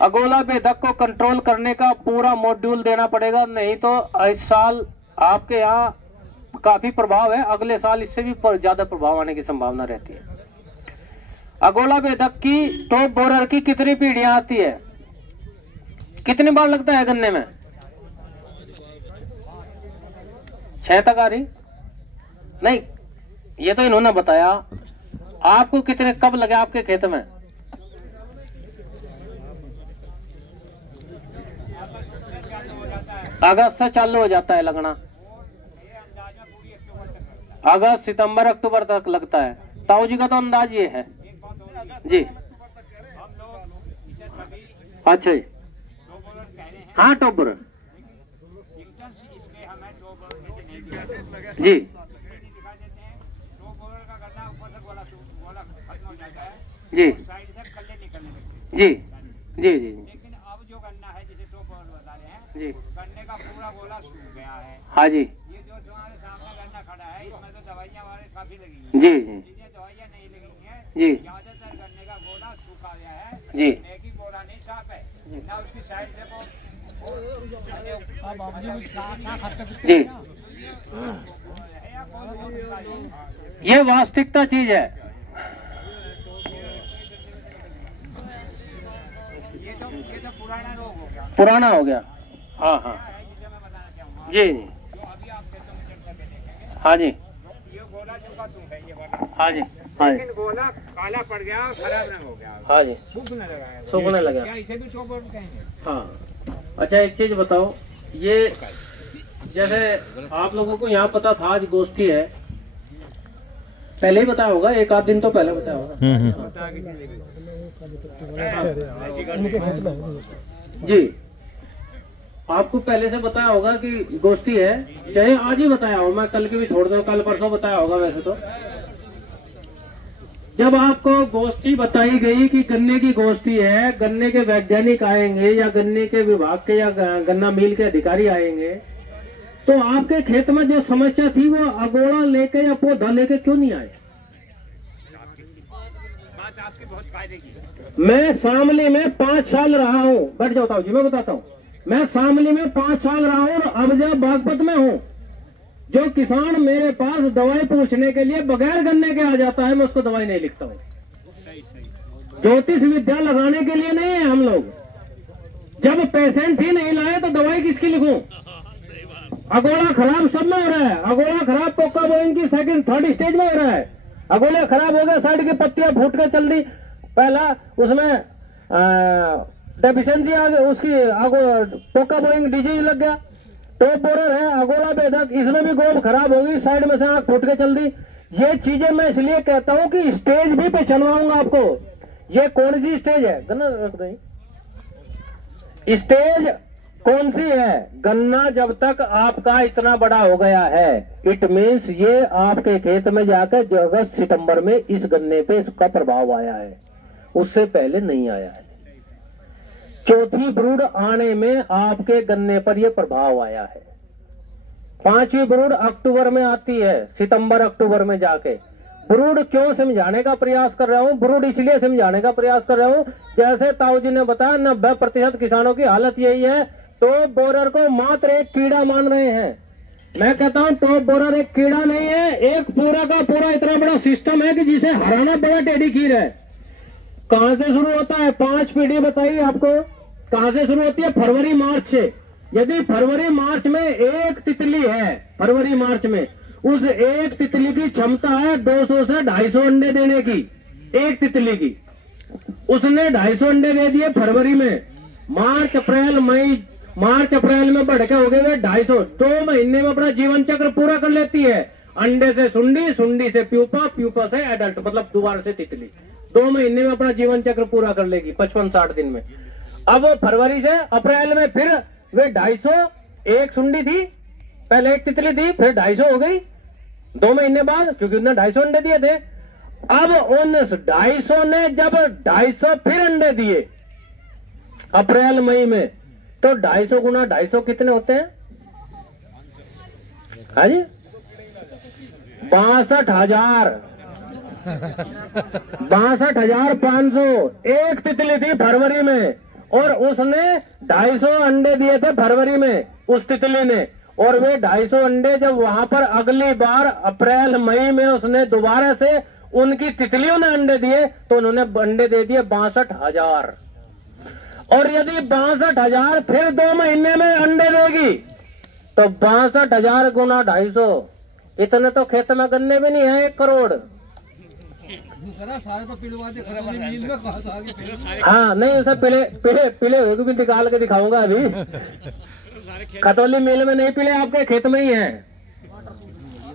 अगोला बेधक को कंट्रोल करने का पूरा मॉड्यूल देना पड़ेगा, नहीं तो इस साल आपके यहाँ काफी प्रभाव है, अगले साल इससे भी ज्यादा प्रभाव आने की संभावना रहती है। अगोला बेधक की टॉप बोरर की कितनी पीढ़ियां आती है, कितनी बार लगता है गन्ने में? 6 तक आ रही नहीं, ये तो इन्होंने बताया। आपको कितने कब लगे आपके खेत में? अगस्त से चालू हो जाता है लगना, अगस्त सितंबर अक्टूबर तक लगता है। ताऊ जी का तो अंदाज ये है जी। अच्छा जी, हाँ टॉप बोरर जी जी जी जी जी। लेकिन अब जो गन्ना है जिसे टॉप बोरर बता रहे हैं जी, गन्ने का पूरा गोला सूख गया है। हाँ जी ये जो तुम्हारे सामने गन्ना खड़ा है इसमें तो दवाइयाँ वाले काफी लगी हैं। जी जी जिन्हें दवाइयाँ नहीं लगी हैं जी ज्यादातर गन्ने का गोला सूखा गया है। जी एक ही गोला नहीं साफ है ना, उसकी साइड से जी। ये वास्तविकता चीज है। ये तो पुराना रोग हो गया, पुराना हो गया। हाँ हाँ जिसे मैं बताना चाहूँगा। जी जी जो अभी आप खेतों में चल करके देखेंगे, हाँ जी ये गोला चुका तुम है ये वाला, हाँ जी हाँ जी लेकिन गोला काला पड़ गया और खराब रंग हो गया, हाँ जी सूखने लगा है। सूखने लगा। क्या इसे भी टॉप बोरर कहेंगे? हाँ अच्छा, एक चीज बताओ, ये जैसे आप लोगों को यहाँ पता था आज गोष्ठी है, पहले ही बताया होगा, एक आध दिन तो पहले बताया होगा जी। आपको पहले से बताया होगा कि गोष्ठी है, चाहे आज ही बताया हो, मैं कल की भी छोड़ दूं, कल परसों बताया होगा वैसे तो। जब आपको गोष्ठी बताई गई कि गन्ने की गोष्ठी है, गन्ने के वैज्ञानिक आएंगे या गन्ने के विभाग के या गन्ना मिल के अधिकारी आएंगे, तो आपके खेत में जो समस्या थी वो अगोड़ा लेके या पौधा लेके क्यों नहीं आए? बात आपकी बहुत फायदे की। मैं शामली में 5 साल रहा हूँ, बैठ जाता हूँ जी, मैं बताता हूँ। मैं शामली में 5 साल रहा हूँ और अब जब बागपत में हूँ, जो किसान मेरे पास दवाई पूछने के लिए बगैर गन्ने के आ जाता है, मैं उसको दवाई नहीं लिखता हूँ। ज्योतिष विद्या लगाने के लिए नहीं है हम लोग। जब पेशेंट ही नहीं लाए तो दवाई किसकी लिखूं? अगोला खराब सब में हो रहा है। अगोला खराब पोका बोइंग की 2nd 3rd स्टेज में हो रहा है। अगोला खराब हो गया, साइड की पत्तियां फूट कर चल दी, पहला उसमें डेफिशिएंसी आ गई, उसकी पोका बोइंग डिजीज लग गया। टॉप बोरर है, अगोला बेधक, इसमें भी गोब खराब होगी, साइड में से आंख फूट के चल दी। ये चीजें मैं इसलिए कहता हूं कि स्टेज भी पहचानवाऊंगा आपको। ये कौन सी स्टेज है? गन्ना रख दो। स्टेज कौन सी है? गन्ना जब तक आपका इतना बड़ा हो गया है, इट मीन्स ये आपके खेत में जाकर अगस्त सितंबर में इस गन्ने पे इसका प्रभाव आया है, उससे पहले नहीं आया है। चौथी ब्रूड आने में आपके गन्ने पर यह प्रभाव आया है। 5वीं ब्रूड अक्टूबर में आती है, सितंबर अक्टूबर में जाके। ब्रूड क्यों समझाने का प्रयास कर रहा हूं? ब्रूड इसलिए समझाने का प्रयास कर रहा हूं, जैसे ताऊ जी ने बताया 90% किसानों की हालत यही है, टॉप बोरर को मात्र एक कीड़ा मान रहे हैं। मैं कहता हूं टॉप बोरर एक कीड़ा नहीं है, एक पूरा का पूरा इतना बड़ा सिस्टम है कि जिसे हराना बड़ा टेढ़ी खीर है। कहां से शुरू होता है? 5 पीढ़ी बताइए आपको, कहां से शुरू होती है? फरवरी मार्च से। यदि फरवरी मार्च में एक तितली है, फरवरी मार्च में उस एक तितली की क्षमता है 200 से 250 अंडे देने की, एक तितली की। उसने 250 अंडे दे दिए फरवरी में। मार्च अप्रैल में बढ़ के हो गए 250। 2 महीने में अपना जीवन चक्र पूरा कर लेती है। अंडे से सुंडी, सुंडी से प्यूपा, प्यूपा से एडल्ट, मतलब दोबारा से तितली। 2 महीने में अपना जीवन चक्र पूरा कर लेगी, 55-60 दिन में। अब फरवरी से अप्रैल में फिर वे 250, एक सुंडी थी, पहले एक तितली थी, फिर 250 हो गई 2 महीने बाद, क्योंकि उसने 250 अंडे दिए थे। अब उन 250 ने जब 250 फिर अंडे दिए अप्रैल मई में, तो 250 गुना 250 कितने होते हैं? हाँ जी, 62,000, 62,500। एक तितली थी फरवरी में, और उसने 250 अंडे दिए थे फरवरी में उस तितली ने, और वे 250 अंडे जब वहां पर अगली बार अप्रैल मई में उसने दोबारा से उनकी तितलियों ने अंडे दिए तो उन्होंने अंडे दे दिए 62,000। और यदि 62,000 फिर 2 महीने में अंडे देगी तो 62,000 गुना 250, इतने तो खेत में गन्ने भी नहीं है 1 करोड़। सारे तो पिलवाते खतौली मिल में कहा था। हाँ नहीं, उसे पीले हुए भी निकाल के दिखाऊंगा अभी। खतौली मिल में नहीं पीले, आपके खेत में ही है,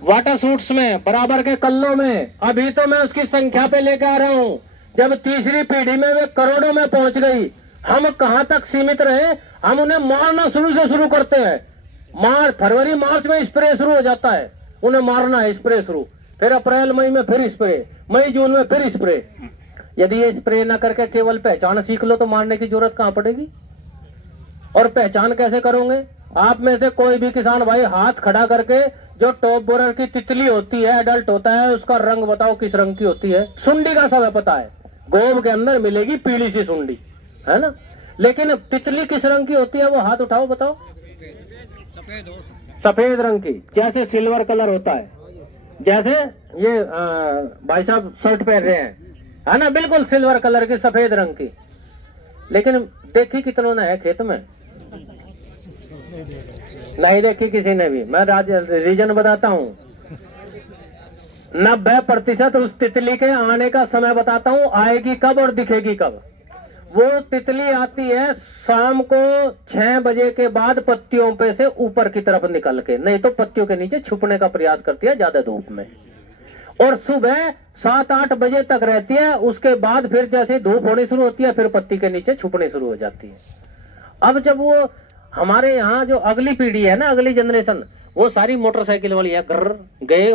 वाटर सूट्स में, बराबर के कल्लों में। अभी तो मैं उसकी संख्या पे लेकर आ रहा हूँ। जब तीसरी पीढ़ी में वे करोड़ों में पहुंच गई, हम कहां तक सीमित रहे? हम उन्हें मारना शुरू करते हैं। फरवरी मार्च में स्प्रे शुरू हो जाता है, उन्हें मारना है, स्प्रे शुरू, फिर अप्रैल मई में फिर स्प्रे, मई जून में फिर स्प्रे। यदि ये स्प्रे न करके केवल पहचान सीख लो तो मारने की जरूरत कहां पड़ेगी? और पहचान कैसे करोगे? आप में से कोई भी किसान भाई हाथ खड़ा करके जो टॉप बोरर की तितली होती है, एडल्ट होता है, उसका रंग बताओ किस रंग की होती है? सुंडी का सब पता है, गोब के अंदर मिलेगी पीली सी सुंडी, है ना। लेकिन तितली किस रंग की होती है? वो हाथ उठाओ बताओ। सफेद रंग की, जैसे सिल्वर कलर होता है, जैसे ये भाई साहब शर्ट पहन रहे हैं, है ना, बिल्कुल सिल्वर कलर की, सफेद रंग की। लेकिन देखी कितनों ने है खेत में? नहीं देखी किसी ने भी। मैं रीजन बताता हूँ। 90% उस तितली के आने का समय बताता हूँ, आएगी कब और दिखेगी कब। वो तितली आती है शाम को 6 बजे के बाद पत्तियों पे से ऊपर की तरफ निकल के, नहीं तो पत्तियों के नीचे छुपने का प्रयास करती है ज्यादा धूप में, और सुबह 7-8 बजे तक रहती है। उसके बाद फिर जैसे धूप होनी शुरू होती है फिर पत्ती के नीचे छुपने शुरू हो जाती है। अब जब वो हमारे यहाँ जो अगली पीढ़ी है ना, अगली जनरेशन, वो सारी मोटरसाइकिल वाली है, घर गए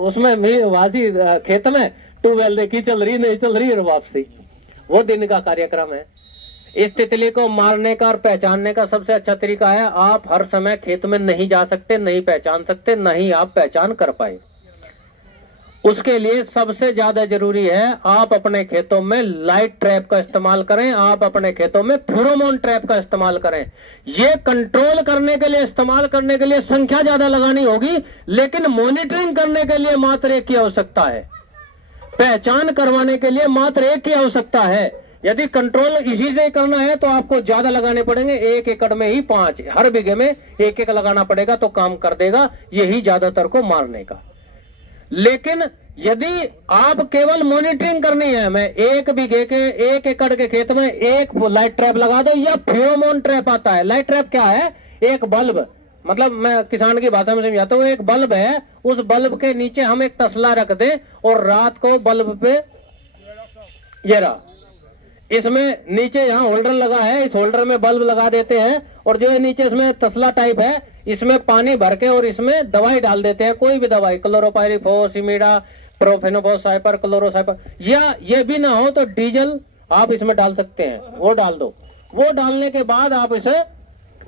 उसमें वासी खेत में ट्यूबवेल देखी, चल रही नहीं चल रही, और वापसी। वो दिन का कार्यक्रम है। इस तितली को मारने का और पहचानने का सबसे अच्छा तरीका है, आप हर समय खेत में नहीं जा सकते, नहीं पहचान सकते, नहीं आप पहचान कर पाए। उसके लिए सबसे ज्यादा जरूरी है आप अपने खेतों में लाइट ट्रैप का इस्तेमाल करें, आप अपने खेतों में फेरोमोन ट्रैप का इस्तेमाल करें। ये कंट्रोल करने के लिए, इस्तेमाल करने के लिए संख्या ज्यादा लगानी होगी, लेकिन मॉनिटरिंग करने के लिए मात्र एक की आवश्यकता है, पहचान करवाने के लिए मात्र एक की आवश्यकता है। यदि कंट्रोल इसी से करना है तो आपको ज्यादा लगाने पड़ेंगे, 1 एकड़ में ही 5, हर बीघे में 1 लगाना पड़ेगा तो काम कर देगा, यही ज्यादातर को मारने का। लेकिन यदि आप केवल मॉनिटरिंग करनी है, मैं 1 बीघे के 1 एकड़ के खेत में 1 लाइट ट्रैप लगा दो, या फेरोमोन ट्रैप आता है। लाइट ट्रैप क्या है? एक बल्ब, मतलब मैं किसान की भाषा में समझाता हूँ, एक बल्ब है, उस बल्ब के नीचे हम एक तसला रख दें और रात को बल्ब पे ये रहा, इसमें नीचे यहाँ होल्डर लगा है, इस होल्डर में बल्ब लगा देते हैं, और जो है नीचे इसमें तसला टाइप है, इसमें पानी भर के और इसमें दवाई डाल देते हैं, कोई भी दवाई, क्लोरोपाइरिफॉस, इमिडा, प्रोफेनोफॉस, साइपर, क्लोरोसाइपर, या ये भी ना हो तो डीजल आप इसमें डाल सकते हैं, वो डाल दो। वो डालने के बाद आप इसे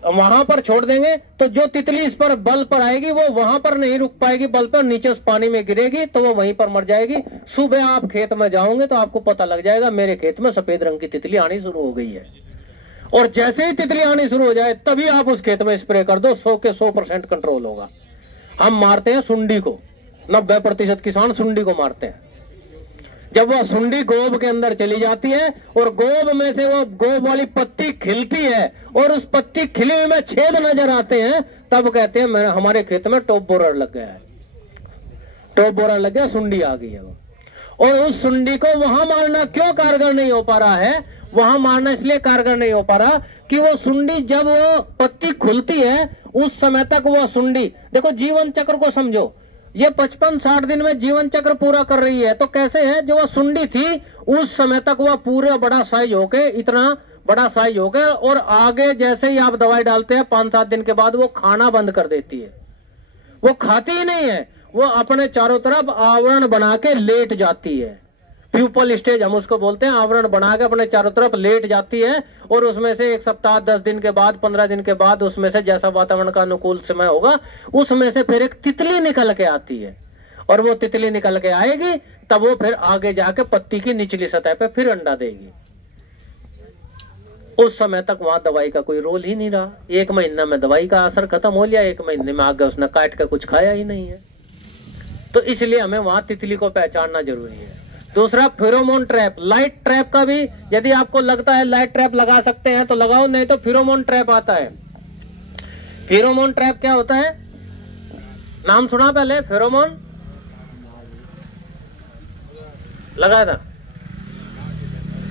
वहां पर छोड़ देंगे तो जो तितली इस पर बल्ब पर आएगी वो वहां पर नहीं रुक पाएगी, बल्ब पर नीचे उस पानी में गिरेगी तो वो वहीं पर मर जाएगी। सुबह आप खेत में जाओगे तो आपको पता लग जाएगा मेरे खेत में सफेद रंग की तितली आनी शुरू हो गई है। और जैसे ही तितली आनी शुरू हो जाए तभी आप उस खेत में स्प्रे कर दो, 100 के 100% कंट्रोल होगा। हम मारते हैं सुंडी को, 90% किसान सुंडी को मारते हैं। जब वह सुंडी गोब के अंदर चली जाती है और गोब में से वो गोब वाली पत्ती खिलती है और उस पत्ती खिली हुई में छेद नजर आते हैं, तब कहते हैं हमारे खेत में टॉप बोरर लग गया है, टॉप बोरर लग गया, सुंडी आ गई है। और उस सुंडी को वहां मारना क्यों कारगर नहीं हो पा रहा है? वहां मारना इसलिए कारगर नहीं हो पा रहा कि वो सुंडी जब वो पत्ती खुलती है उस समय तक वो सुंडी, देखो जीवन चक्र को समझो, ये 55-60 दिन में जीवन चक्र पूरा कर रही है। तो कैसे है, जो वह सुंडी थी उस समय तक वह पूरा बड़ा साइज होके, इतना बड़ा साइज हो गया, और आगे जैसे ही आप दवाई डालते हैं 5-7 दिन के बाद वो खाना बंद कर देती है, वो खाती ही नहीं है, वो अपने चारों तरफ आवरण बना के लेट जाती है। प्यूपल स्टेज हम उसको बोलते हैं, आवरण बना के अपने चारों तरफ लेट जाती है, और उसमें से 1 सप्ताह 10 दिन के बाद 15 दिन के बाद उसमें से जैसा वातावरण का अनुकूल समय होगा उसमें से फिर एक तितली निकल के आती है, और वो तितली निकल के आएगी तब वो फिर आगे जाके पत्ती की निचली सतह पे फिर अंडा देगी। उस समय तक वहां दवाई का कोई रोल ही नहीं रहा। 1 महीना में दवाई का असर खत्म हो लिया, 1 महीने में आगे उसने काट कर कुछ खाया ही नहीं है। तो इसलिए हमें वहां तितली को पहचानना जरूरी है। दूसरा फेरोमोन ट्रैप, लाइट ट्रैप का भी यदि आपको लगता है लाइट ट्रैप लगा सकते हैं तो लगाओ, नहीं तो फेरोमोन ट्रैप आता है। फेरोमोन ट्रैप क्या होता है, नाम सुना पहले? फेरोमोन लगाया था।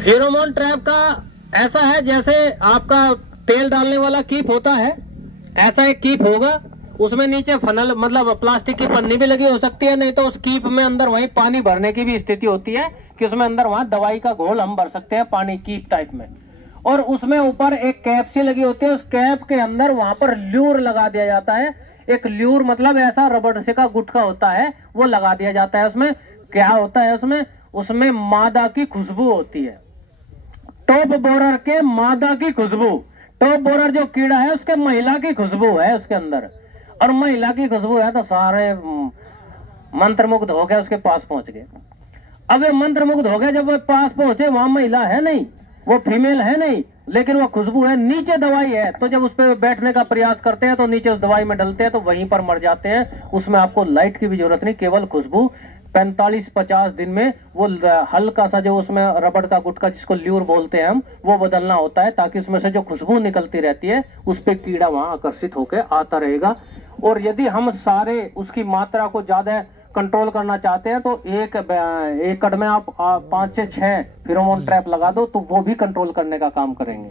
फेरोमोन ट्रैप का ऐसा है जैसे आपका तेल डालने वाला कीप होता है, ऐसा एक कीप होगा, उसमें नीचे फनल मतलब प्लास्टिक की पन्नी भी लगी हो सकती है, नहीं तो उस कीप में अंदर वहीं पानी भरने की भी स्थिति होती है कि उसमें अंदर वहां दवाई का घोल हम भर सकते हैं पानी कीप टाइप में। और उसमें ऊपर एक कैप सी लगी होती है, उस कैप के अंदर वहां पर ल्यूर लगा दिया जाता है। एक ल्यूर मतलब ऐसा रबड़ से का गुटका होता है, वो लगा दिया जाता है। उसमें क्या होता है, उसमें मादा की खुशबू होती है, टॉप बोरर के मादा की खुशबू। टॉप बोरर जो कीड़ा है उसके महिला की खुशबू है उसके अंदर, और महिला की खुशबू है तो सारे मंत्रमुग्ध हो गए, उसके पास पहुंच गए। अब ये मंत्रमुग्ध हो गए, जब वो पास पहुंचे वहां महिला है नहीं, वो फीमेल है नहीं, लेकिन वो खुशबू है, नीचे दवाई है। तो जब उस पर बैठने का प्रयास करते हैं तो नीचे उस दवाई में डलते हैं तो वहीं पर मर जाते हैं। उसमें आपको लाइट की भी जरूरत नहीं, केवल खुशबू 45-50 दिन में वो हल्का सा जो उसमें रबड़ का गुटका जिसको ल्यूर बोलते हैं हम, वो बदलना होता है, ताकि उसमें से जो खुशबू निकलती रहती है उस पे कीड़ा वहां आकर्षित होकर आता रहेगा। और यदि हम सारे उसकी मात्रा को ज्यादा कंट्रोल करना चाहते हैं तो एक एकड़ में आप 5 से 6 फेरोमोन ट्रैप लगा दो तो वो भी कंट्रोल करने का काम करेंगे।